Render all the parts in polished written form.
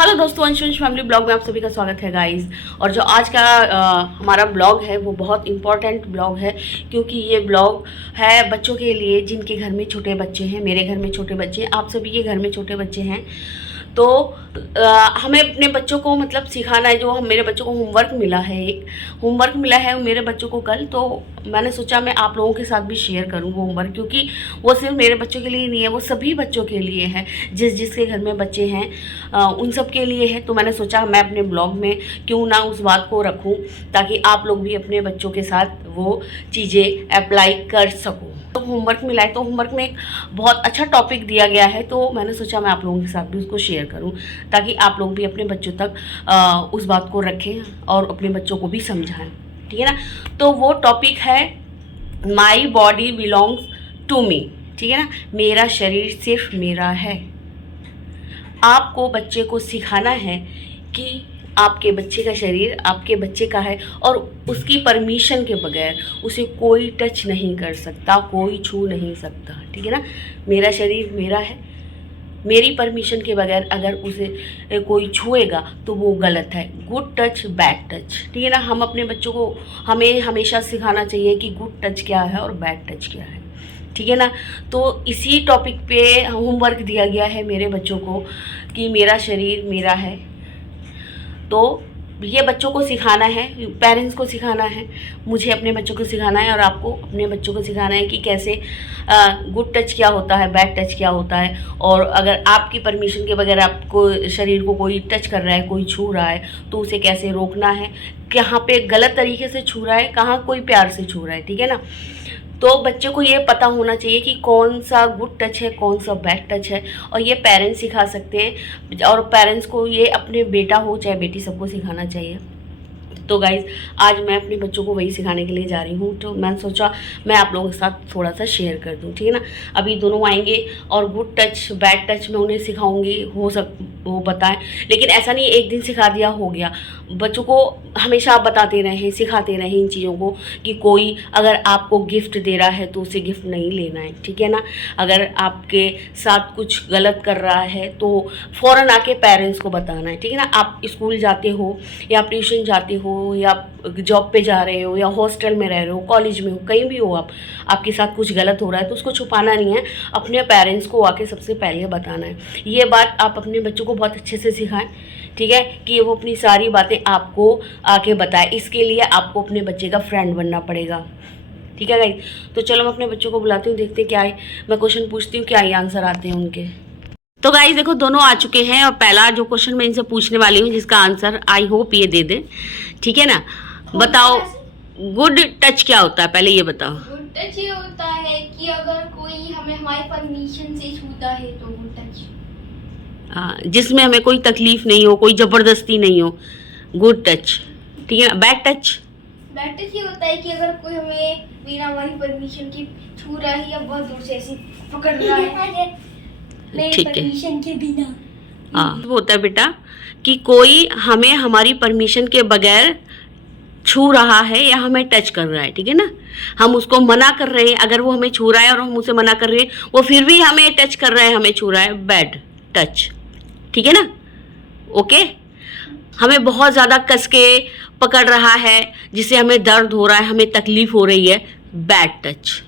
Hello दोस्तों, अंशुंश family blog में आप सभी का स्वागत है गाइस। और जो आज का हमारा ब्लॉग है वो बहुत इम्पोर्टेंट ब्लॉग है, क्योंकि ये ब्लॉग है बच्चों के लिए जिनके घर में छोटे बच्चे हैं। मेरे घर में छोटे बच्चे हैं, आप सभी के घर में छोटे बच्चे हैं। तो हमें अपने बच्चों को मतलब सिखाना है। जो मेरे बच्चों को होमवर्क मिला है, एक होमवर्क मिला है मेरे बच्चों को कल, तो मैंने सोचा मैं आप लोगों के साथ भी शेयर करूं होमवर्क, क्योंकि वो सिर्फ मेरे बच्चों के लिए नहीं है, वो सभी बच्चों के लिए है। जिसके घर में बच्चे हैं उन सब के लिए है। तो मैंने सोचा मैं अपने ब्लॉग में क्यों ना उस बात को रखूं, ताकि आप लोग भी अपने बच्चों के साथ वो चीज़ें अप्लाई कर सकूँ। तो होमवर्क मिला है, तो होमवर्क में एक बहुत अच्छा टॉपिक दिया गया है, तो मैंने सोचा मैं आप लोगों के साथ भी उसको शेयर करूं, ताकि आप लोग भी अपने बच्चों तक उस बात को रखें और अपने बच्चों को भी समझाएं। ठीक है ना। तो वो टॉपिक है my body belongs to me. ठीक है ना, मेरा शरीर सिर्फ मेरा है। आपको बच्चे को सिखाना है कि आपके बच्चे का शरीर आपके बच्चे का है, और उसकी परमिशन के बगैर उसे कोई टच नहीं कर सकता, कोई छू नहीं सकता। ठीक है ना, मेरा शरीर मेरा है, मेरी परमिशन के बगैर अगर उसे कोई छुएगा तो वो गलत है। Good touch, bad touch. ठीक है ना, हम अपने बच्चों को हमें हमेशा सिखाना चाहिए कि गुड टच क्या है और बैड टच क्या है। ठीक है ना। तो इसी टॉपिक पे होमवर्क दिया गया है मेरे बच्चों को कि मेरा शरीर मेरा है। तो ये बच्चों को सिखाना है, पेरेंट्स को सिखाना है, मुझे अपने बच्चों को सिखाना है, और आपको अपने बच्चों को सिखाना है कि कैसे गुड टच क्या होता है, बैड टच क्या होता है। और अगर आपकी परमिशन के बगैर आपको शरीर को कोई टच कर रहा है, कोई छू रहा है, तो उसे कैसे रोकना है, कहाँ पे गलत तरीके से छू रहा है, कहाँ कोई प्यार से छू रहा है। ठीक है ना। तो बच्चे को ये पता होना चाहिए कि कौन सा गुड टच है, कौन सा बैड टच है, और ये पेरेंट्स सिखा सकते हैं। और पेरेंट्स को ये अपने बेटा हो चाहे बेटी, सबको सिखाना चाहिए। तो गाइज़, आज मैं अपने बच्चों को वही सिखाने के लिए जा रही हूँ, तो मैंने सोचा मैं आप लोगों के साथ थोड़ा सा शेयर कर दूँ। ठीक है ना। अभी दोनों आएंगे और गुड टच बैड टच मैं उन्हें सिखाऊंगी, वो बताएं। लेकिन ऐसा नहीं एक दिन सिखा दिया हो गया। बच्चों को हमेशा आप बताते रहें, सिखाते रहें इन चीज़ों को, कि कोई अगर आपको गिफ्ट दे रहा है तो उसे गिफ्ट नहीं लेना है। ठीक है ना। अगर आपके साथ कुछ गलत कर रहा है तो फ़ौरन आके पेरेंट्स को बताना है। ठीक है ना। आप स्कूल जाते हो या ट्यूशन जाते हो या जॉब पे जा रहे हो या हॉस्टल में रह रहे हो, कॉलेज में हो, कहीं भी हो, आपके साथ कुछ गलत हो रहा है तो उसको छुपाना नहीं है, अपने पेरेंट्स को आके सबसे पहले बताना है। ये बात आप अपने बच्चों को बहुत अच्छे से सिखाएं। ठीक है, कि वो अपनी सारी बातें आपको आके बताए। इसके लिए आपको अपने बच्चे का फ्रेंड बनना पड़ेगा। ठीक है गाइस। तो चलो मैं अपने बच्चों को बुलाती हूँ, देखते क्या है, मैं क्वेश्चन पूछती हूँ, क्या ये आंसर आते हैं उनके। तो गाइस देखो, दोनों आ चुके हैं, और पहला जो क्वेश्चन मैं इनसे पूछने वाली हूँ, जिसका आंसर आई होप ये दे दे। ठीक है ना। बताओ गुड टच क्या होता है, पहले ये बताओ। गुड टच ये होता है कि अगर कोई हमें हमारी परमिशन से छूता है तो गुड टच। हाँ, जिसमें हमें कोई तकलीफ नहीं हो, कोई जबरदस्ती नहीं हो, गुड टच। ठीक है ना। बैड टच, बैड टच ये होता है कि अगर कोई हमें बिना हमारी परमिशन के छू रहा है या बहुत दूर से ऐसे पकड़ रहा है मेरी परमिशन के बिना। हाँ, वो होता है बेटा कि कोई हमें हमारी परमिशन के बगैर छू रहा है या हमें टच कर रहा है। ठीक है ना। हम उसको मना कर रहे हैं, अगर वो हमें छू रहा है और हम उसे मना कर रहे हैं, वो फिर भी हमें टच कर रहा है, हमें छू रहा है, बैड टच। ठीक है ना। ओके। हमें बहुत ज़्यादा कस के पकड़ रहा है, जिससे हमें दर्द हो रहा है, हमें तकलीफ हो रही है, बैड टच।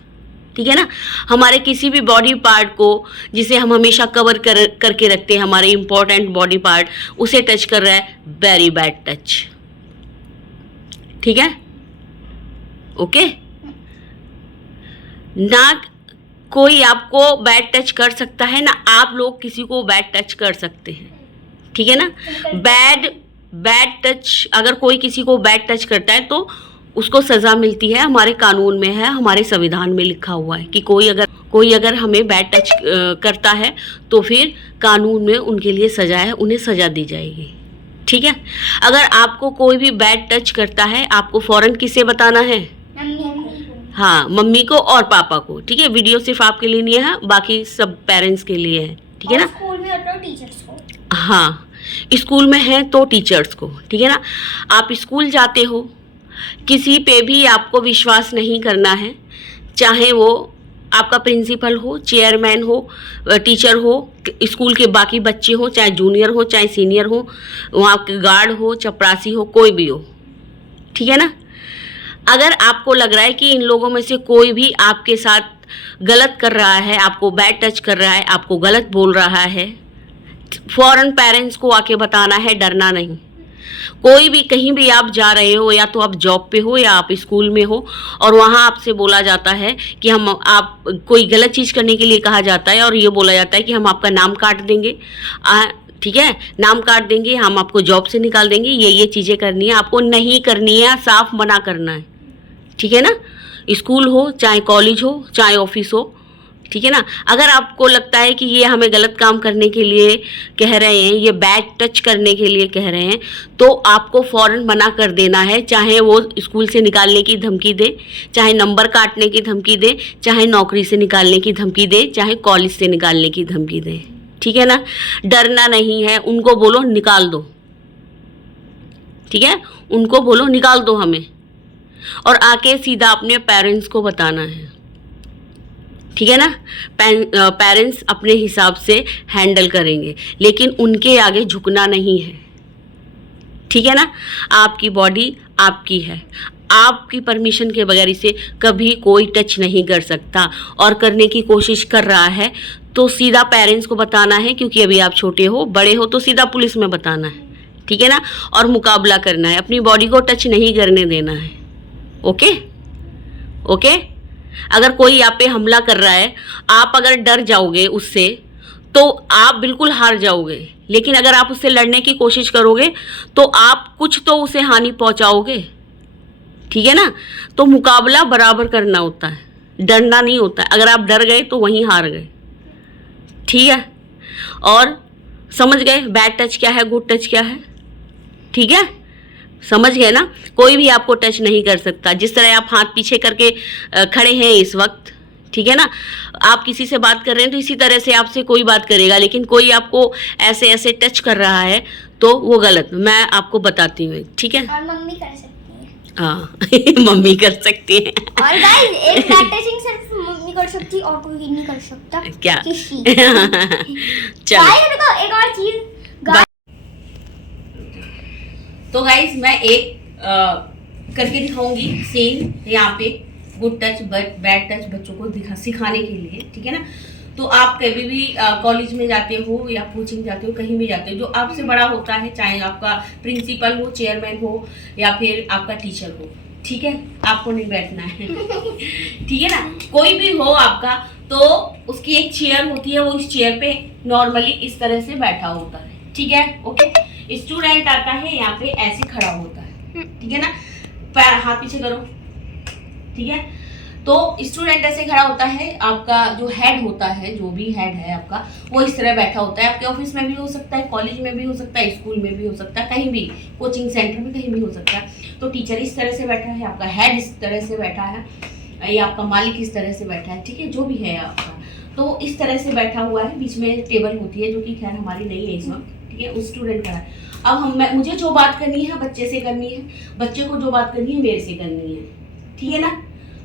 ठीक है ना। हमारे किसी भी बॉडी पार्ट को जिसे हम हमेशा कवर करके रखते हैं, हमारे इंपॉर्टेंट बॉडी पार्ट, उसे टच कर रहा है, वेरी बैड टच। ठीक है। ओके। ना कोई आपको बैड टच कर सकता है, ना आप लोग किसी को बैड टच कर सकते हैं। ठीक है ना। बैड टच, अगर कोई किसी को बैड टच करता है तो उसको सज़ा मिलती है, हमारे कानून में है, हमारे संविधान में लिखा हुआ है कि कोई अगर हमें बैड टच करता है तो फिर कानून में उनके लिए सज़ा है, उन्हें सज़ा दी जाएगी। ठीक है। अगर आपको कोई भी बैड टच करता है, आपको फ़ौरन किसे बताना है? हाँ, मम्मी को और पापा को। ठीक है। वीडियो सिर्फ आपके लिए नहीं है, बाकी सब पेरेंट्स के लिए है। ठीक है ना। स्कूल में तो टीचर्स को। हाँ, स्कूल में है तो टीचर्स को। ठीक है ना। आप स्कूल जाते हो, किसी पे भी आपको विश्वास नहीं करना है, चाहे वो आपका प्रिंसिपल हो, चेयरमैन हो, टीचर हो, स्कूल के बाकी बच्चे हो, चाहे जूनियर हो चाहे सीनियर हो, वहाँ के गार्ड हो, चपरासी हो, कोई भी हो, ठीक है ना। अगर आपको लग रहा है कि इन लोगों में से कोई भी आपके साथ गलत कर रहा है, आपको बैड टच कर रहा है, आपको गलत बोल रहा है, फौरन पेरेंट्स को आके बताना है, डरना नहीं। कोई भी कहीं भी आप जा रहे हो, या तो आप जॉब पे हो या आप स्कूल में हो, और वहाँ आपसे बोला जाता है कि आप कोई गलत चीज़ करने के लिए कहा जाता है और ये बोला जाता है कि हम आपका नाम काट देंगे, ठीक है, नाम काट देंगे, हम आपको जॉब से निकाल देंगे, ये चीज़ें करनी है, आपको नहीं करनी है, साफ मना करना है, ठीक है ना। स्कूल हो चाहे कॉलेज हो चाहे ऑफिस हो, ठीक है ना। अगर आपको लगता है कि ये हमें गलत काम करने के लिए कह रहे हैं, ये बैड टच करने के लिए कह रहे हैं, तो आपको फ़ौरन मना कर देना है, चाहे वो स्कूल से निकालने की धमकी दे, चाहे नंबर काटने की धमकी दे, चाहे नौकरी से निकालने की धमकी दे, चाहे कॉलेज से निकालने की धमकी दे, ठीक है ना। डरना नहीं है, उनको बोलो निकाल दो, ठीक है, उनको बोलो निकाल दो हमें, और आके सीधा अपने पेरेंट्स को बताना है, ठीक है ना। पेरेंट्स अपने हिसाब से हैंडल करेंगे, लेकिन उनके आगे झुकना नहीं है, ठीक है ना। आपकी बॉडी आपकी है, आपकी परमिशन के बगैर इसे कभी कोई टच नहीं कर सकता, और करने की कोशिश कर रहा है तो सीधा पेरेंट्स को बताना है, क्योंकि अभी आप छोटे हो, बड़े हो तो सीधा पुलिस में बताना है, ठीक है ना, और मुकाबला करना है, अपनी बॉडी को टच नहीं करने देना है। Okay okay. अगर कोई आप पे हमला कर रहा है, आप अगर डर जाओगे उससे तो आप बिल्कुल हार जाओगे, लेकिन अगर आप उससे लड़ने की कोशिश करोगे तो आप कुछ तो उसे हानि पहुंचाओगे, ठीक है ना। तो मुकाबला बराबर करना होता है, डरना नहीं होता है। अगर आप डर गए तो वहीं हार गए, ठीक है। और समझ गए बैड टच क्या है, गुड टच क्या है, ठीक है, समझ गए ना। कोई भी आपको टच नहीं कर सकता। जिस तरह आप हाथ पीछे करके खड़े हैं इस वक्त, ठीक है ना, आप किसी से बात कर रहे हैं तो इसी तरह से आपसे कोई बात करेगा, लेकिन कोई आपको ऐसे ऐसे टच कर रहा है तो वो गलत। मैं आपको बताती हूँ, ठीक है। और मम्मी कर सकती है, हाँ मम्मी कर सकती है। और गाइस एक बैड टचिंग सिर्फ मम्मी कर सकती, और कोई नहीं कर सकता। क्या किसी चलो एक और चीज, तो गाइज मैं एक करके दिखाऊंगी सीन यहाँ पे, गुड टच बैड टच बच्चों को सिखाने के लिए, ठीक है ना। तो आप कभी भी कॉलेज में जाते हो या कोचिंग जाते हो, कहीं भी जाते हो, जो आपसे बड़ा होता है, चाहे आपका प्रिंसिपल हो, चेयरमैन हो, या फिर आपका टीचर हो, ठीक है, आपको नहीं बैठना है ठीक है ना। कोई भी हो आपका, तो उसकी एक चेयर होती है, वो इस चेयर पे नॉर्मली इस तरह से बैठा होता है, ठीक है। ओके, स्टूडेंट आता है यहाँ पे ऐसे खड़ा होता है, ठीक है ना, पैर हाथ पीछे करो, ठीक है। तो स्टूडेंट ऐसे खड़ा होता है, आपका जो हेड होता है, जो भी हेड है आपका, वो इस तरह बैठा होता है। आपके ऑफिस में भी हो सकता है, कॉलेज में भी हो सकता है, स्कूल में भी हो सकता है, कहीं भी, कोचिंग सेंटर में कहीं भी हो सकता है। तो टीचर इस तरह से बैठा है, आपका हेड इस तरह से बैठा है, या आपका मालिक इस तरह से बैठा है, ठीक है, जो भी है आपका, तो इस तरह से बैठा हुआ है। बीच में टेबल होती है, जो कि खैर हमारी नहीं है इस वक्त, ठीक है, उस स्टूडेंट का है। अब मुझे जो बात करनी है बच्चे से करनी है, बच्चे को जो बात करनी है मेरे से करनी है, ठीक है ना।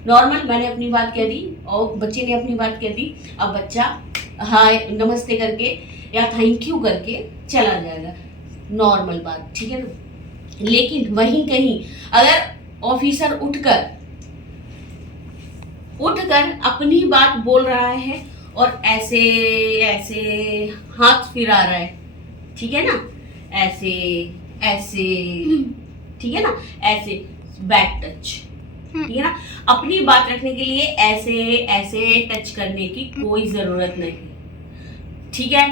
नॉर्मल मैंने अपनी बात कह दी और बच्चे ने अपनी बात कह दी। अब बच्चा हाय नमस्ते करके या थैंक यू करके चला जाएगा, नॉर्मल बात, ठीक है ना। लेकिन वहीं कहीं अगर ऑफिसर उठकर अपनी बात बोल रहा है और ऐसे ऐसे हाथ फिरा रहा है, ठीक है ना, ऐसे ऐसे, ठीक है ना, ऐसे बैड टच, ठीक है ना। अपनी बात रखने के लिए ऐसे ऐसे टच करने की कोई जरूरत नहीं, ठीक है।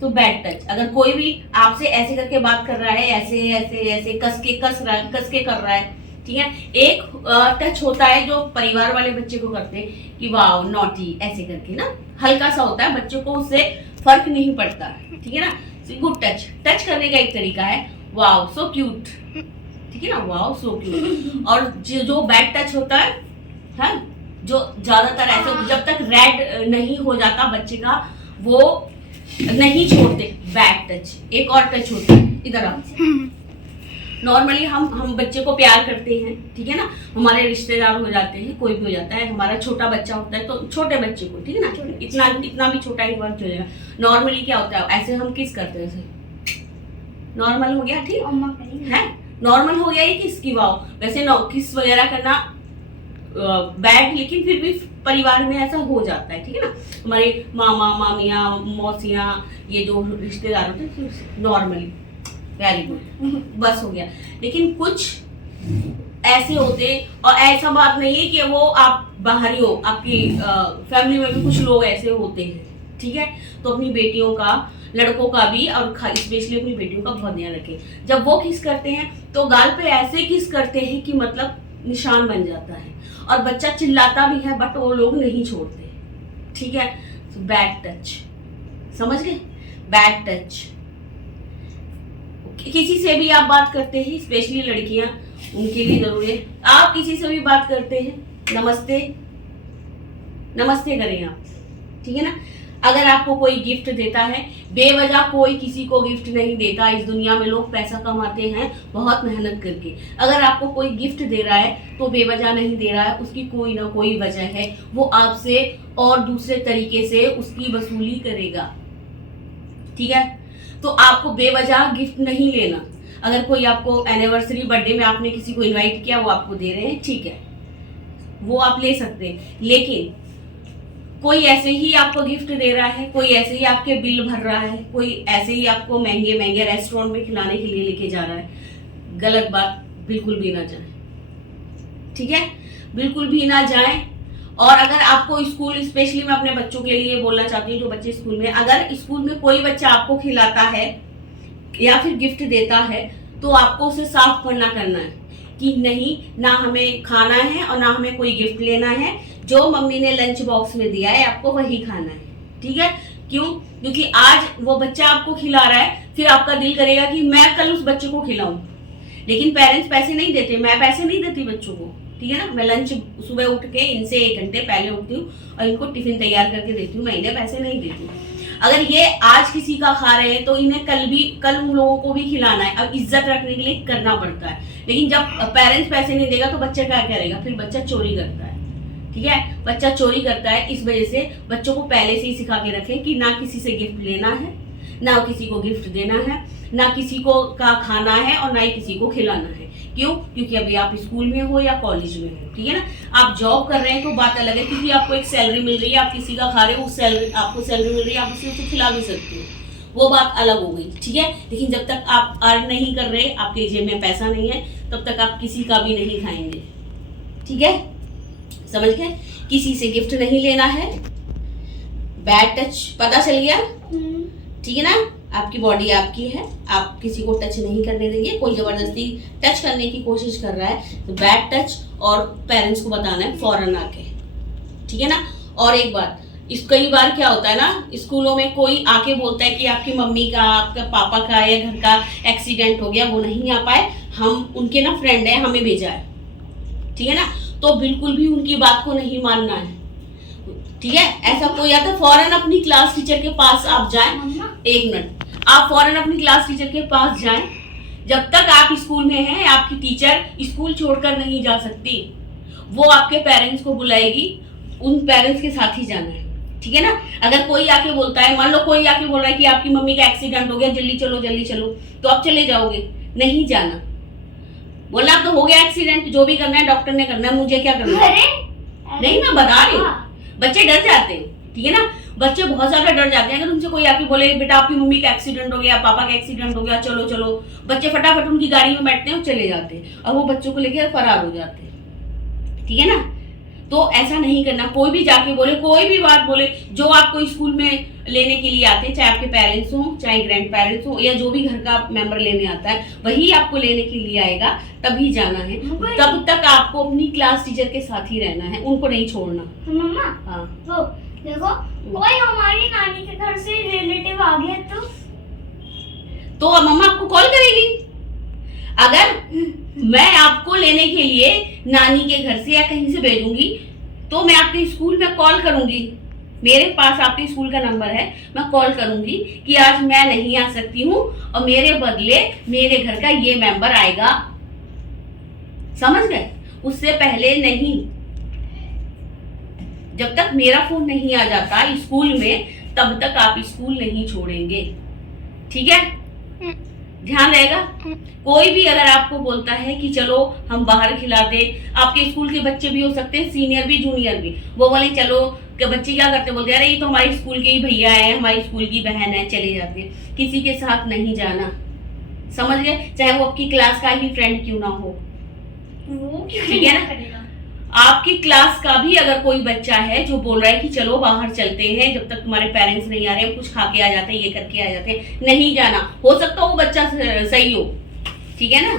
तो बैड टच, अगर कोई भी आपसे ऐसे करके बात कर रहा है, ऐसे ऐसे ऐसे कस के कर रहा है, ठीक है। एक टच होता है जो परिवार वाले बच्चे को करते हैं कि वाओ नॉटी, ऐसे करके ना, हल्का सा होता है, बच्चों को उससे फर्क नहीं पड़ता, ठीक है ना। गुड टच करने का एक तरीका है, वाओ सो क्यूट, ठीक है ना, वाओ सो क्यूट। और जो बैड टच होता है, हाँ, जो ज्यादातर ऐसे जब तक रेड नहीं हो जाता बच्चे का, वो नहीं छोड़ते बैड टच। एक और टच होता है, इधर आओ, नॉर्मली हम बच्चे को प्यार करते हैं, ठीक है ना, हमारे रिश्तेदार हो जाते हैं, कोई भी हो जाता है, हमारा छोटा बच्चा होता है तो छोटे बच्चे को, ठीक है ना, इतना भी छोटा ही वर्क हो जाएगा। नॉर्मली क्या होता है, ऐसे हम किस करते हैं, नॉर्मल हो गया, ठीक है, नॉर्मल हो गया ये किस की वाओ। वैसे किस वगैरह करना बैड, लेकिन फिर भी परिवार में ऐसा हो जाता है, ठीक है ना, हमारे मामा मामियाँ मौसियाँ ये जो रिश्तेदार होते हैं नॉर्मली, वेरी गुड, बस हो गया। लेकिन कुछ ऐसे होते, और ऐसा बात नहीं है कि वो आप बाहरी हो, आपकी फैमिली में भी कुछ लोग ऐसे होते हैं, ठीक है। तो अपनी बेटियों का, लड़कों का भी, और स्पेशली अपनी बेटियों का बहुत ध्यान रखें। जब वो किस करते हैं तो गाल पे ऐसे किस करते हैं कि मतलब निशान बन जाता है, और बच्चा चिल्लाता भी है बट वो लोग नहीं छोड़ते, ठीक है। बैड टच, समझ गए, बैड टच। किसी से भी आप बात करते हैं, स्पेशली लड़कियां, उनके लिए जरूरी है, आप किसी से भी बात करते हैं नमस्ते नमस्ते करें आप, ठीक है ना। अगर आपको कोई गिफ्ट देता है, बेवजह कोई किसी को गिफ्ट नहीं देता, इस दुनिया में लोग पैसा कमाते हैं बहुत मेहनत करके। अगर आपको कोई गिफ्ट दे रहा है तो बेवजह नहीं दे रहा है, उसकी कोई ना कोई वजह है, वो आपसे और दूसरे तरीके से उसकी वसूली करेगा, ठीक है। तो आपको बेवजह गिफ्ट नहीं लेना। अगर कोई आपको एनिवर्सरी, बर्थडे में आपने किसी को इनवाइट किया, वो आपको दे रहे हैं, ठीक है, वो आप ले सकते हैं। लेकिन कोई ऐसे ही आपको गिफ्ट दे रहा है, कोई ऐसे ही आपके बिल भर रहा है, कोई ऐसे ही आपको महंगे महंगे रेस्टोरेंट में खिलाने के लिए लेके जा रहा है, गलत बात, बिल्कुल भी ना जाए, ठीक है, बिल्कुल भी ना जाए। और अगर आपको स्कूल, स्पेशली मैं अपने बच्चों के लिए बोलना चाहती हूँ जो बच्चे स्कूल में, अगर स्कूल में कोई बच्चा आपको खिलाता है या फिर गिफ्ट देता है तो आपको उसे साफ मना करना है कि नहीं, ना हमें खाना है और ना हमें कोई गिफ्ट लेना है, जो मम्मी ने लंच बॉक्स में दिया है आपको वही खाना है, ठीक है। क्यों? क्योंकि आज वो बच्चा आपको खिला रहा है, फिर आपका दिल करेगा कि मैं कल उस बच्चे को खिलाऊं, लेकिन पेरेंट्स पैसे नहीं देते, मैं पैसे नहीं देती बच्चों को, ठीक है ना। मैं लंच सुबह उठ के इनसे 1 घंटे पहले उठती हूँ और इनको टिफिन तैयार करके देती हूँ, मैं इन्हें पैसे नहीं देती। अगर ये आज किसी का खा रहे हैं तो इन्हें कल उन लोगों को भी खिलाना है, अब इज्जत रखने के लिए करना पड़ता है। लेकिन जब पेरेंट्स पैसे नहीं देगा तो बच्चा क्या करेगा, फिर बच्चा चोरी करता है, ठीक है, बच्चा चोरी करता है। इस वजह से बच्चों को पहले से ही सिखा के रखें कि ना किसी से गिफ्ट लेना है, ना किसी को गिफ्ट देना है, ना किसी को का खाना है और ना ही किसी को खिलाना है। क्यों? क्योंकि अभी आप स्कूल में हो या कॉलेज में हो, ठीक है ना। आप जॉब कर रहे हैं तो बात अलग है, क्योंकि आपको एक सैलरी मिल रही है, आप किसी का खा रहे हो, उस सैलरी, आपको सैलरी मिल रही है, आप उसे खिला भी सकते हो, वो बात अलग हो गई, ठीक है। लेकिन जब तक आप अर्न नहीं कर रहे, आपके जेब में पैसा नहीं है, तब तक आप किसी का भी नहीं खाएंगे, ठीक है, समझ गए। किसी से गिफ्ट नहीं लेना है, बैड टच, पता चल गया, ठीक है ना। आपकी बॉडी आपकी है, आप किसी को टच नहीं करने देंगे। कोई जबरदस्ती टच करने की कोशिश कर रहा है तो बैड टच, और पेरेंट्स को बताना है फौरन आके, ठीक है ना। और एक बात, कई बार क्या होता है ना, स्कूलों में कोई आके बोलता है कि आपकी मम्मी का, आपका पापा का या घर का एक्सीडेंट हो गया, वो नहीं आ पाए, हम उनके ना फ्रेंड है, हमें भेजा है, ठीक है ना। तो बिल्कुल भी उनकी बात को नहीं मानना है, ठीक है। ऐसा कोई आता, फौरन अपनी क्लास टीचर के पास आप जाएं, 1 मिनट, आप फौरन अपनी क्लास टीचर के पास जाएं। जब तक आप स्कूल में हैं, आपकी टीचर स्कूल छोड़कर नहीं जा सकती, वो आपके पेरेंट्स को बुलाएगी, उन पेरेंट्स के साथ ही जाना है, ठीक है ना। अगर कोई आके बोलता है, मान लो कोई आके बोल रहा है कि आपकी मम्मी का एक्सीडेंट हो गया, जल्दी चलो, तो आप चले जाओगे, नहीं जाना, बोला अब तो हो गया एक्सीडेंट, जो भी करना है डॉक्टर ने करना है, मुझे क्या करना है, नहीं, मैं बता रही हूँ। बच्चे डर जाते हैं, ठीक है ना, बच्चे बहुत ज्यादा डर जाते हैं। अगर उनसे कोई आके बोले बेटा आपकी मम्मी का एक्सीडेंट हो गया, पापा का एक्सीडेंट हो गया, चलो, बच्चे फटाफट उनकी गाड़ी में बैठते हैं और चले जाते हैं, और वो बच्चों को लेकर फरार हो जाते हैं, ठीक है ना। तो ऐसा नहीं करना। कोई भी जाके बोले, कोई भी बात बोले, जो आपको स्कूल में लेने के लिए आते हैं, चाहे आपके पेरेंट्स हो, चाहे ग्रैंड पेरेंट्स हो, या जो भी घर का मेंबर लेने आता है, वही आपको लेने के लिए आएगा, तभी जाना है। तब तक आपको अपनी क्लास टीचर के साथ ही रहना है, उनको नहीं छोड़ना। मम्मा, हाँ, वो देखो, कोई हमारी नानी के घर से रिलेटिव आ गया तो मम्मा आपको कॉल करेगी। अगर मैं आपको लेने के लिए नानी के घर से या कहीं से भेजूंगी तो मैं आपके स्कूल में कॉल करूंगी, मेरे पास आपके स्कूल का नंबर है, मैं कॉल करूंगी कि आज मैं नहीं आ सकती हूँ और मेरे बदले मेरे घर का ये मेंबर आएगा, समझ गए? उससे पहले नहीं। जब तक मेरा फोन नहीं आ जाता स्कूल में तब तक आप स्कूल नहीं छोड़ेंगे, ठीक है? ध्यान रहेगा। कोई भी अगर आपको बोलता है कि चलो हम बाहर खिलाते, आपके स्कूल के बच्चे भी हो सकते हैं, सीनियर भी जूनियर भी, वो बोले चलो, कि बच्चे क्या करते बोलते हैं अरे ये तो हमारे स्कूल के ही भैया है, हमारी स्कूल की बहन है, चले जाते हैं। किसी के साथ नहीं जाना, समझ गए? चाहे वो आपकी क्लास का ही फ्रेंड क्यों ना हो, ठीक है ना? आपकी क्लास का भी अगर कोई बच्चा है जो बोल रहा है कि चलो बाहर चलते हैं, जब तक तुम्हारे पेरेंट्स नहीं आ रहे, कुछ खा के आ जाते हैं, ये करके आ जाते हैं, नहीं जाना। हो सकता है वो बच्चा सही हो, ठीक है ना?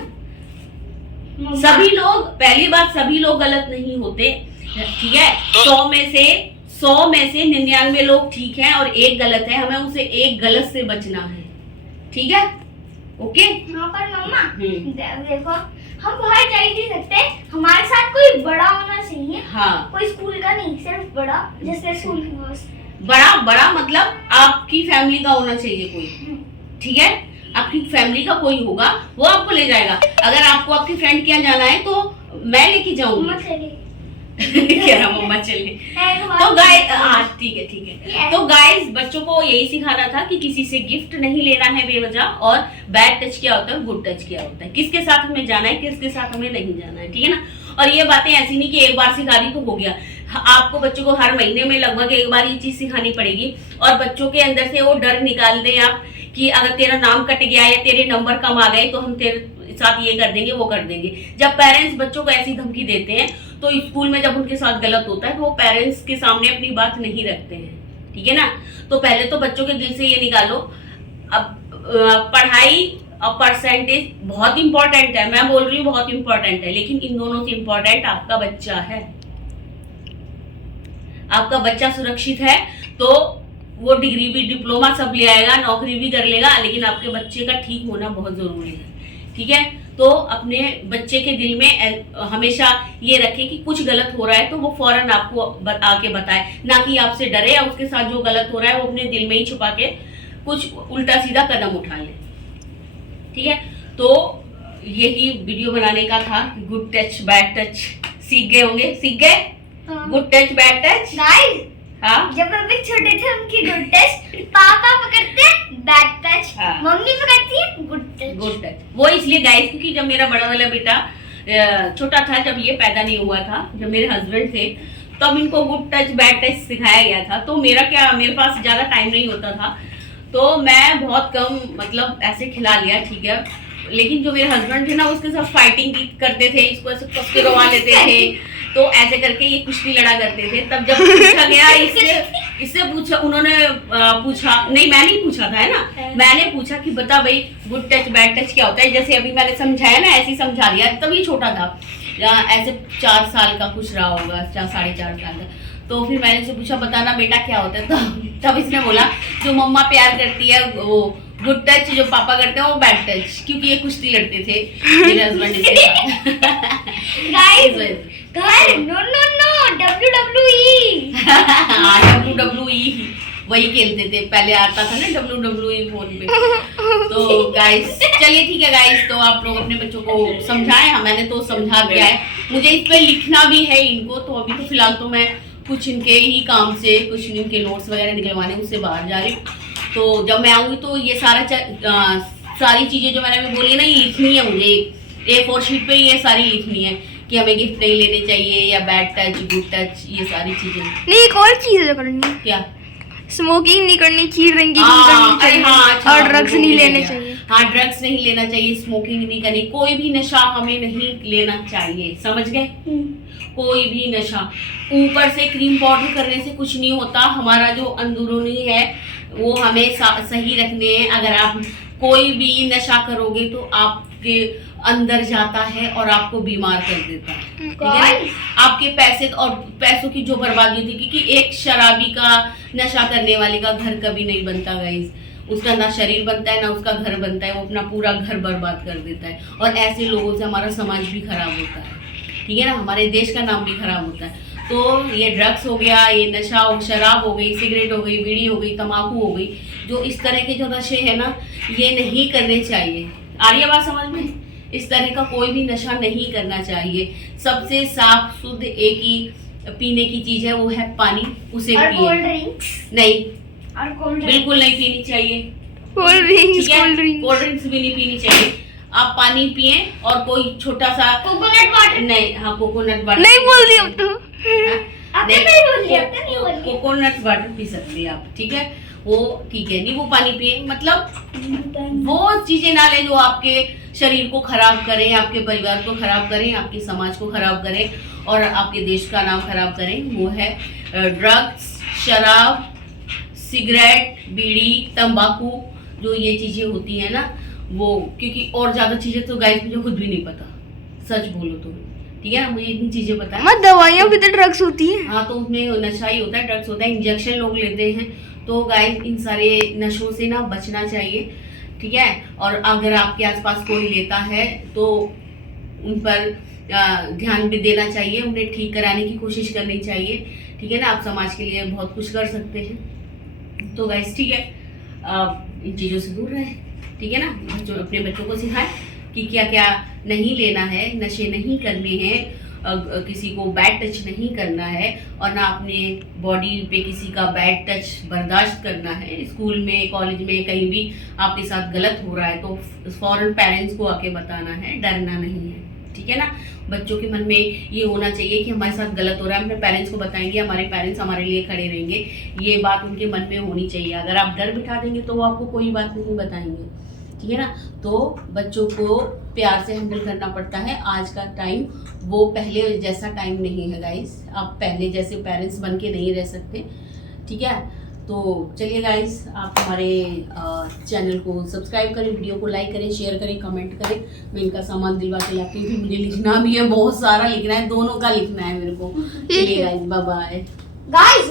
सभी लोग, पहली बात, सभी लोग गलत नहीं होते, ठीक है? 100 में से 99 लोग ठीक हैं और एक गलत है। हमें उसे एक गलत से बचना है, ठीक है? ओके? हाँ पर मम्मा देखो, हम बाहर जा ही नहीं सकते, हमारे साथ कोई बड़ा होना चाहिए। हाँ, कोई स्कूल का नहीं, सिर्फ बड़ा, जैसे स्कूल की बस। बड़ा मतलब आपकी फैमिली का होना चाहिए कोई, ठीक है? आपकी फैमिली का कोई होगा, वो आपको ले जाएगा। अगर आपको आपकी फ्रेंड के यहाँ जाना है तो मैं लेके जाऊंगी। क्या मम्मा चले? तो गाइस, ठीक है। तो गाइस, बच्चों को यही सिखाना था कि किसी से गिफ्ट नहीं लेना है बेवजह, और बैड टच क्या होता है, गुड टच क्या होता है, किसके साथ हमें जाना है, किसके साथ हमें नहीं जाना है, ठीक है ना? और ये बातें ऐसी नहीं कि एक बार सिखा दी तो हो गया। आपको बच्चों को हर महीने में लगभग एक बार ये चीज सिखानी पड़ेगी, और बच्चों के अंदर से वो डर निकाल दें आप कि अगर तेरा नाम कट गया या तेरे नंबर कम आ गए तो हम तेरे साथ ये कर देंगे, वो कर देंगे। जब पेरेंट्स बच्चों को ऐसी धमकी देते हैं तो स्कूल में जब उनके साथ गलत होता है तो वो पेरेंट्स के सामने अपनी बात नहीं रखते हैं, ठीक है ना? तो पहले तो बच्चों के दिल से ये निकालो। अब पढ़ाई और परसेंटेज बहुत इंपॉर्टेंट है, मैं बोल रही हूँ बहुत इंपॉर्टेंट है, लेकिन इन दोनों से इंपॉर्टेंट आपका बच्चा है। आपका बच्चा सुरक्षित है तो वो डिग्री भी, डिप्लोमा सब ले आएगा, नौकरी भी कर लेगा, लेकिन आपके बच्चे का ठीक होना बहुत जरूरी है, ठीक है? तो अपने बच्चे के दिल में हमेशा ये रखे कि कुछ गलत हो रहा है तो वो फौरन आपको आके बताए, ना कि आपसे डरे या उसके साथ जो गलत हो रहा है वो अपने दिल में ही छुपा के कुछ उल्टा सीधा कदम उठा ले, ठीक है? तो यही वीडियो बनाने का था। गुड टच बैड टच सीख गए होंगे, सीख गए? Good touch bad touch. हाँ, जब हम छोटे थे उनकी गुड टच, पापा पकड़ते हैं बैड टच, मम्मी पकड़ती है गुड टच। वो इसलिए गाइस क्योंकि जब मेरा बड़ा वाला बेटा छोटा था, जब ये पैदा नहीं हुआ था, जब मेरे हस्बैंड थे, तब इनको गुड टच बैड टच सिखाया गया था। तो मेरे पास ज्यादा टाइम नहीं होता था, तो मैं बहुत कम मतलब ऐसे खिला लिया, ठीक है? लेकिन जो मेरे हस्बैंड थे ना, उसके साथ फाइटिंग करते थे, इसको ऐसे कस के गवा लेते थे, तो ऐसे करके ये कुश्ती लड़ा करते थे। तब जब पूछा गया इससे पूछा, उन्होंने पूछा, नहीं मैं नहीं पूछा था, है ना? मैंने पूछा कि बता भाई गुड टच बैड टच क्या होता है, जैसे अभी मैंने समझाया ना, ऐसे ही समझा दिया। तब ये छोटा था, ऐसे 4 साल का कुछ रहा होगा, 4-4.5 साल का। तो फिर मैंने इससे पूछा बताना बेटा क्या होता है, तो तब इसने बोला जो मम्मा प्यार करती है वो गुड टच, जो पापा करते हैं वो बैड टच, क्योंकि ये कुश्ती लड़ते थे मेरे हस्बैंड के साथ। गाइस नो WWE WWE वही खेलते थे, पहले आता था ना WWE फोन पे। तो गाइस चलिए ठीक है गाइस, तो आप लोग अपने बच्चों को समझाएं। मैंने तो समझा दिया है, मुझे इस पे लिखना भी है इनको, तो अभी तो फिलहाल तो मैं कुछ इनके ही काम से, कुछ इनके नोट्स वगैरह निकलवाने उससे बाहर जा रही हूँ। तो जब मैं आऊंगी तो ये सारी चीजें जो मैंने अभी बोली ना, ये लिखनी है मुझे A4 शीट पे, ये सारी लिखनी है कि हमें गिफ्ट नहीं लेने चाहिए, या बैड टच गुड टच, ये सारी चीजें। नहीं, एक और चीज है करनी, क्या? स्मोकिंग नहीं करनी चाहिए, ड्रिंकिंग नहीं करनी चाहिए, अच्छा, और ड्रग्स नहीं लेने चाहिए। हाँ, ड्रग्स नहीं लेना चाहिए, स्मोकिंग नहीं करनी, कोई भी नशा हमें नहीं लेना चाहिए, समझ गए? कोई भी नशा, ऊपर से क्रीम पाउडर करने से कुछ नहीं होता। हमारा जो अंदरूनी है वो हमें सही रखने हैं। अगर आप कोई भी नशा करोगे तो आपके अंदर जाता है और आपको बीमार कर देता है, ठीक है? आपके पैसे और पैसों की जो बर्बादी होती है, क्योंकि एक शराबी का, नशा करने वाले का घर कभी नहीं बनता गाइस। उसका ना शरीर बनता है ना उसका घर बनता है, वो अपना पूरा घर बर्बाद कर देता है। और ऐसे लोगों से हमारा समाज भी खराब होता है, ठीक है ना? हमारे देश का नाम भी खराब होता है। तो ये ड्रग्स हो गया, ये नशा हो, शराब हो गई, सिगरेट हो गई, बीड़ी हो गई, तम्बाकू हो गई, जो इस तरह के जो नशे हैं ना, ये नहीं करने चाहिए। आ रही है बात समझ में? इस तरह का कोई भी नशा नहीं करना चाहिए। सबसे साफ शुद्ध एक ही पीने की चीज है, वो है पानी। उसे और कोल्ड पिए ड्रिंक्स नहीं, और कोल्ड बिल्कुल नहीं पीनी चाहिए। कोल्ड ड्रिंक्स ठीक है, कोल्ड ड्रिंक्स कोल्ड ड्रिंक्स भी नहीं पीनी चाहिए। आप पानी पिए और कोई छोटा सा कोकोनट वाटर नहीं, हाँ कोकोनट वाटर नहीं बोल दी अब तो। आपने नहीं बोली, आपने नहीं बोली। कोकोनट वाटर पी सकते हैं आप, ठीक है, वो ठीक है। नींबू पानी पिए, मतलब वो चीजें ना लें जो आपके शरीर को खराब करें, आपके परिवार को खराब करें, आपके समाज को खराब करें और आपके देश का नाम खराब करें। वो है ड्रग्स, शराब, सिगरेट, बीड़ी, तंबाकू, जो ये चीजें होती है ना वो। क्योंकि और ज्यादा चीजें तो गाइस मुझे खुद भी नहीं पता, सच बोलो तो, ठीक है ना, मुझे इतनी चीजें पता है। मत दवाइयाँ भी तो ड्रग्स होती हैं। हाँ, तो उसमें नशा ही होता है, ड्रग्स होता है, इंजेक्शन लोग लेते हैं। तो गाइस इन सारे नशों से ना बचना चाहिए, ठीक है। और अगर आपके आसपास कोई लेता है तो उन पर ध्यान भी देना चाहिए, उन्हें ठीक कराने की कोशिश करनी चाहिए, ठीक है ना। आप समाज के लिए बहुत कुछ कर सकते हैं। तो गाइस ठीक है, इन चीज़ों से दूर रहें, ठीक है ना। बच्चों, अपने बच्चों को सिखाएं कि क्या क्या नहीं लेना है, नशे नहीं करने हैं, किसी को बैड टच नहीं करना है और ना अपने बॉडी पे किसी का बैड टच बर्दाश्त करना है। स्कूल में, कॉलेज में, कहीं भी आपके साथ गलत हो रहा है तो फौरन पेरेंट्स को आके बताना है, डरना नहीं है, ठीक है ना। बच्चों के मन में ये होना चाहिए कि हमारे साथ गलत हो रहा है, हम अपने पेरेंट्स को बताएंगे, हमारे पेरेंट्स हमारे लिए खड़े रहेंगे। ये बात उनके मन में होनी चाहिए। अगर आप डर बिठा देंगे तो वो आपको कोई बात नहीं बताएंगे, ठीक है ना। तो बच्चों को प्यार से हैंडल करना पड़ता है। आज का टाइम वो पहले जैसा टाइम नहीं है गाइस। आप पहले जैसे पेरेंट्स बन के नहीं रह सकते, ठीक है। तो चलिए गाइस, आप हमारे चैनल को सब्सक्राइब करें, वीडियो को लाइक करें, शेयर करें, कमेंट करें। मैं इनका सामान दिलवा के लाती हूँ, मुझे लिखना भी है, बहुत सारा लिखना है, दोनों का लिखना है मेरे को। चलिए गाइस, बाय बाय गाइस।